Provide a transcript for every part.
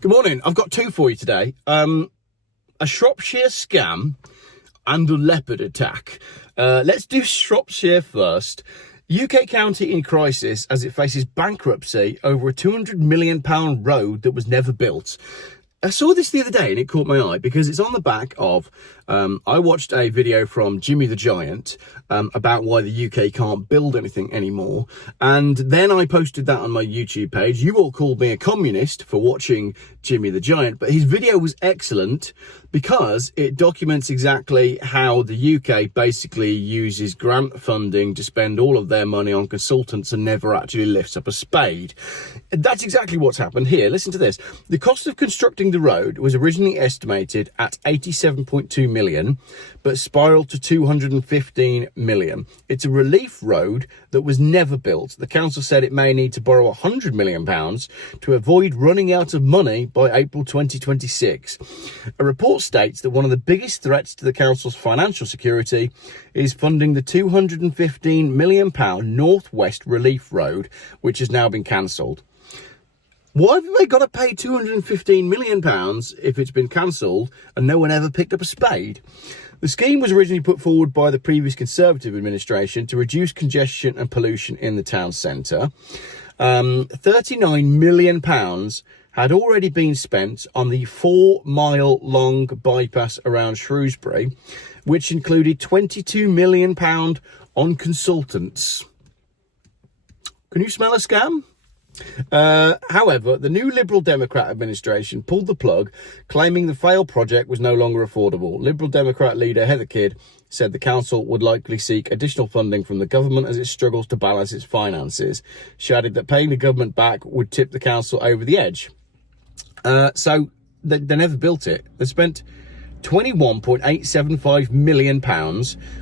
Good morning. I've got two for you today. A Shropshire scam and a Leopard attack. Let's do Shropshire first. UK county in crisis as it faces bankruptcy over a £200 million road that was never built. I saw this the other day and it caught my eye because it's on the back of, I watched a video from Jimmy the Giant about why the UK can't build anything anymore. And then I posted that on my YouTube page. You all called me a communist for watching Jimmy the Giant, but his video was excellent because it documents exactly how the UK basically uses grant funding to spend all of their money on consultants and never actually lifts up a spade. That's exactly what's happened here. Listen to this. The cost of constructing the road was originally estimated at 87.2 million, but spiraled to 215 million. It's a relief road that was never built. The council said it may need to borrow £100 million to avoid running out of money by April 2026. A report states that one of the biggest threats to the council's financial security is funding the £215 million Northwest Relief Road, which has now been cancelled. Why have they got to pay £215 million if it's been cancelled and no one ever picked up a spade? The scheme was originally put forward by the previous Conservative administration to reduce congestion and pollution in the town centre. £39 million had already been spent on the 4-mile-long bypass around Shrewsbury, which included £22 million on consultants. Can you smell a scam? However, the new Liberal Democrat administration pulled the plug, claiming the failed project was no longer affordable. Liberal Democrat leader Heather Kidd said the council would likely seek additional funding from the government as it struggles to balance its finances. She added that paying the government back would tip the council over the edge. So they never built it. They spent £21.875 million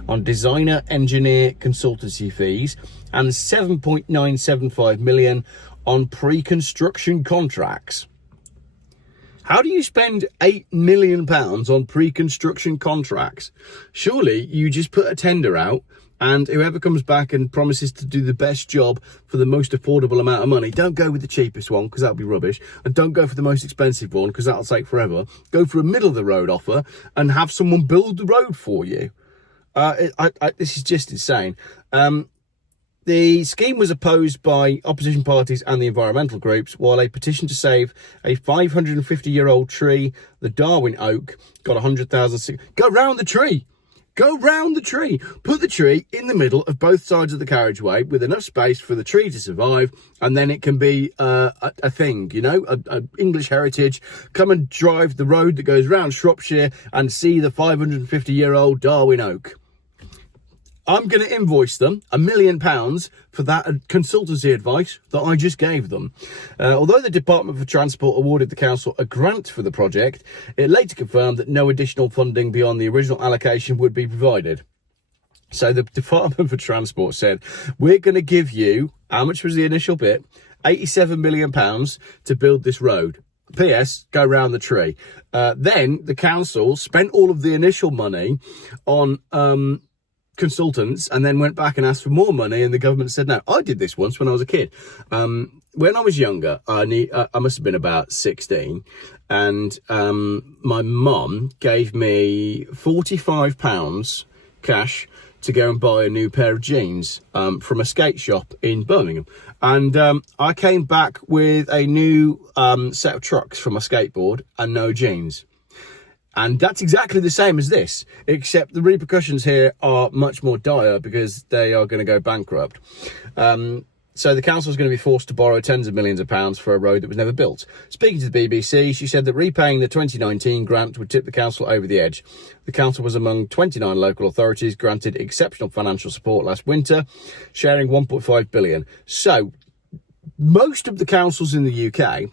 on designer engineer consultancy fees and £7.975 million on pre-construction contracts. How do you spend £8 million on pre-construction contracts? Surely you just put a tender out and whoever comes back and promises to do the best job for the most affordable amount of money, don't go with the cheapest one because that'll be rubbish, and don't go for the most expensive one because that'll take forever. Go for a middle of the road offer and have someone build the road for you. This is just insane. The scheme was opposed by opposition parties and the environmental groups, while a petition to save a 550-year-old tree, the Darwin oak, got 100,000. Go round the tree. Go round the tree. Put the tree in the middle of both sides of the carriageway with enough space for the tree to survive, and then it can be a thing, you know, a English heritage. Come and drive the road that goes round Shropshire and see the 550-year-old Darwin oak. I'm going to invoice them £1 million for that consultancy advice that I just gave them. Although the Department for Transport awarded the council a grant for the project, it later confirmed that no additional funding beyond the original allocation would be provided. So the Department for Transport said, we're going to give you, how much was the initial bit? £87 million to build this road. PS, go round the tree. Then the council spent all of the initial money on consultants and then went back and asked for more money, and the government said no. I did this once when I was a kid. When I was younger, I must have been about 16, and my mum gave me £45 cash to go and buy a new pair of jeans from a skate shop in Birmingham. And I came back with a new set of trucks for my skateboard and no jeans. And that's exactly the same as this, except the repercussions here are much more dire because they are going to go bankrupt. So the council is going to be forced to borrow tens of millions of pounds for a road that was never built. Speaking to the BBC, she said that repaying the 2019 grant would tip the council over the edge. The council was among 29 local authorities granted exceptional financial support last winter, sharing £1.5 billion. So most of the councils in the UK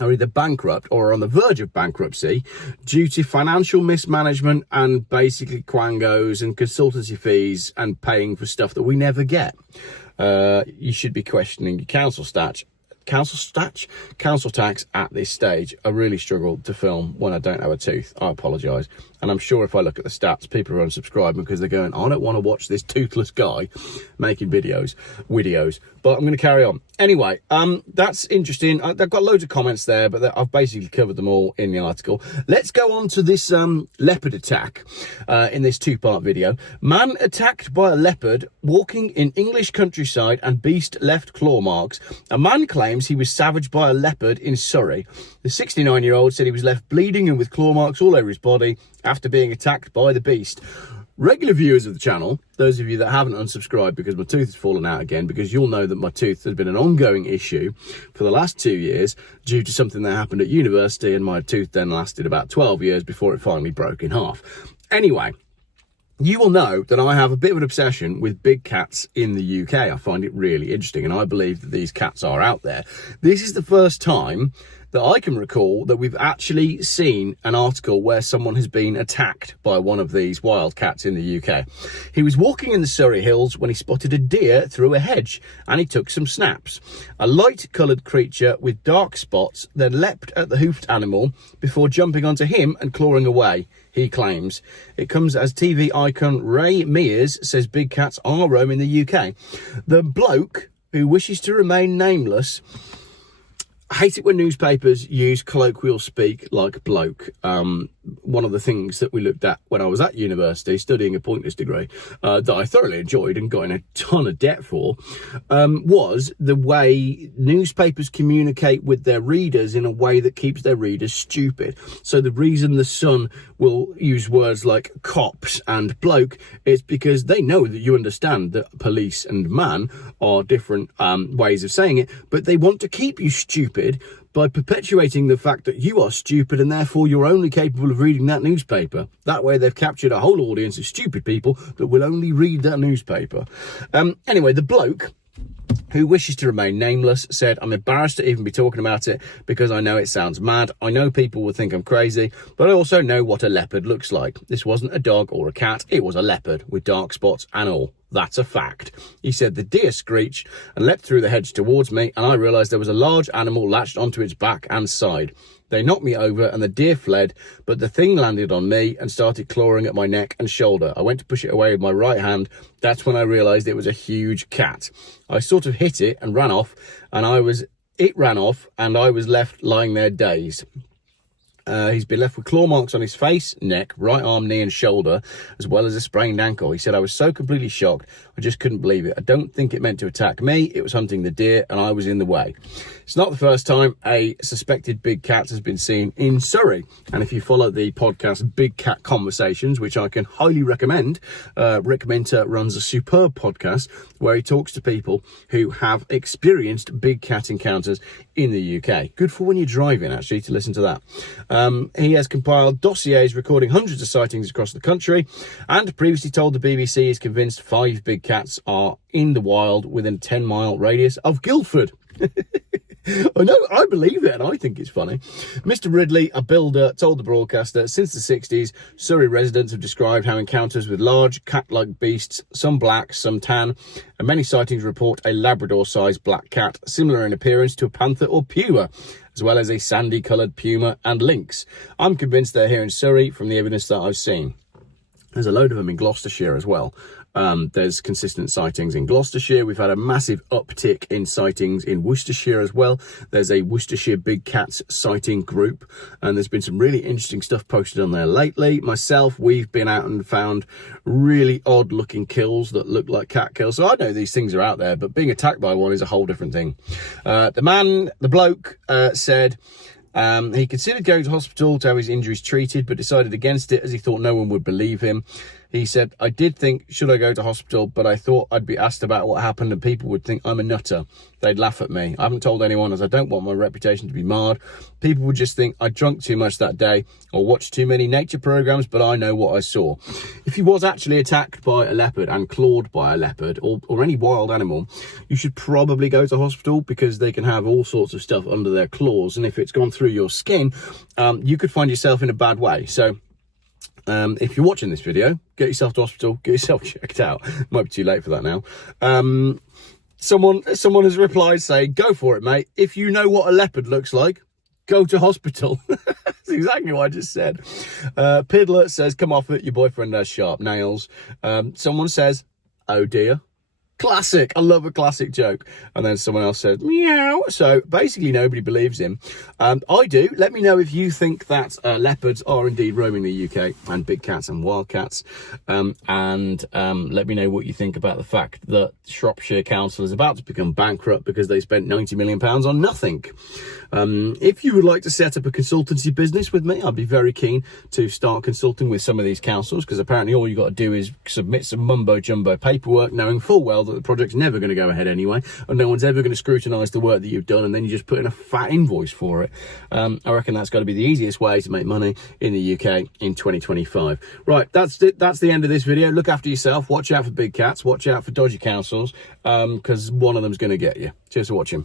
are either bankrupt or on the verge of bankruptcy due to financial mismanagement and basically quangos and consultancy fees and paying for stuff that we never get. You should be questioning your council tax at this stage. I really struggle to film when I don't have a tooth. I apologise. And I'm sure if I look at the stats, people are unsubscribing because they're going, I don't want to watch this toothless guy making videos. But I'm going to carry on. Anyway, that's interesting. I've got loads of comments there, but I've basically covered them all in the article. Let's go on to this leopard attack in this two-part video. Man attacked by a leopard walking in English countryside and beast left claw marks. A man claims he was savaged by a leopard in Surrey. The 69-year-old said he was left bleeding and with claw marks all over his body after being attacked by the beast. Regular viewers of the channel, those of you that haven't unsubscribed because my tooth has fallen out again, because you'll know that my tooth has been an ongoing issue for the last 2 years due to something that happened at university, and my tooth then lasted about 12 years before it finally broke in half. Anyway, you will know that I have a bit of an obsession with big cats in the UK. I find it really interesting, and I believe that these cats are out there. This is the first time that I can recall that we've actually seen an article where someone has been attacked by one of these wild cats in the UK. He was walking in the Surrey hills when he spotted a deer through a hedge and he took some snaps. A light-coloured creature with dark spots then leapt at the hoofed animal before jumping onto him and clawing away, he claims. It comes as TV icon Ray Mears says big cats are roaming the UK. The bloke, who wishes to remain nameless, I hate it when newspapers use colloquial speak like bloke. One of the things that we looked at when I was at university studying a pointless degree that I thoroughly enjoyed and got in a ton of debt for was the way newspapers communicate with their readers in a way that keeps their readers stupid. So the reason the Sun will use words like cops and bloke is because they know that you understand that police and man are different ways of saying it, but they want to keep you stupid by perpetuating the fact that you are stupid and therefore you're only capable of reading that newspaper. That way they've captured a whole audience of stupid people that will only read that newspaper. Anyway, the bloke, who wishes to remain nameless, said, I'm embarrassed to even be talking about it because I know it sounds mad. I know people would think I'm crazy, but I also know what a leopard looks like. This wasn't a dog or a cat, it was a leopard with dark spots and all. That's a fact. He said the deer screeched and leapt through the hedge towards me, and I realised there was a large animal latched onto its back and side. They knocked me over and the deer fled, but the thing landed on me and started clawing at my neck and shoulder. I went to push it away with my right hand. That's when I realised it was a huge cat. I sort of hit it and ran off, and it ran off and I was left lying there dazed. He's been left with claw marks on his face, neck, right arm, knee and shoulder, as well as a sprained ankle. He said, I was so completely shocked, I just couldn't believe it. I don't think it meant to attack me. It was hunting the deer and I was in the way. It's not the first time a suspected big cat has been seen in Surrey. And if you follow the podcast Big Cat Conversations, which I can highly recommend, Rick Minter runs a superb podcast where he talks to people who have experienced big cat encounters in the UK. Good for when you're driving, actually, to listen to that. He has compiled dossiers recording hundreds of sightings across the country and previously told the BBC he's convinced 5 big cats are in the wild within a 10-mile radius of Guildford. I know, I believe it, and I think it's funny. Mr. Ridley, a builder, told the broadcaster, since the 60s, Surrey residents have described how encounters with large cat-like beasts, some black, some tan, and many sightings report a Labrador-sized black cat, similar in appearance to a panther or puma, as well as a sandy-coloured puma and lynx. I'm convinced they're here in Surrey from the evidence that I've seen. There's a load of them in Gloucestershire as well. There's consistent sightings in Gloucestershire. We've had a massive uptick in sightings in Worcestershire as well. There's a Worcestershire big cats sighting group, and there's been some really interesting stuff posted on there lately. Myself, we've been out and found really odd looking kills that look like cat kills. So I know these things are out there, but being attacked by one is a whole different thing. The bloke said he considered going to hospital to have his injuries treated, but decided against it as he thought no one would believe him. He said, I did think, should I go to hospital? But I thought I'd be asked about what happened and people would think I'm a nutter. They'd laugh at me. I haven't told anyone as I don't want my reputation to be marred. People would just think I drank too much that day or watched too many nature programs, but I know what I saw. If he was actually attacked by a leopard and clawed by a leopard or any wild animal, you should probably go to hospital because they can have all sorts of stuff under their claws. And if it's gone through your skin, you could find yourself in a bad way. So if you're watching this video, get yourself to hospital, get yourself checked out. Might be too late for that now. Someone has replied saying, go for it, mate. If you know what a leopard looks like, go to hospital. That's exactly what I just said. Piddler says, come off it, your boyfriend has sharp nails. Someone says, oh dear. Classic. I love a classic joke. And then someone else said, meow. So basically nobody believes him. I do. Let me know if you think that leopards are indeed roaming the UK, and big cats and wildcats. And let me know what you think about the fact that Shropshire Council is about to become bankrupt because they spent £90 million on nothing. If you would like to set up a consultancy business with me, I'd be very keen to start consulting with some of these councils, because apparently all you got to do is submit some mumbo jumbo paperwork, knowing full well that the project's never going to go ahead anyway, and no one's ever going to scrutinise the work that you've done, and then you just put in a fat invoice for it. I reckon that's got to be the easiest way to make money in the UK in 2025. Right, that's it. That's the end of this video. Look after yourself. Watch out for big cats. Watch out for dodgy councils, because one of them's going to get you. Cheers for watching.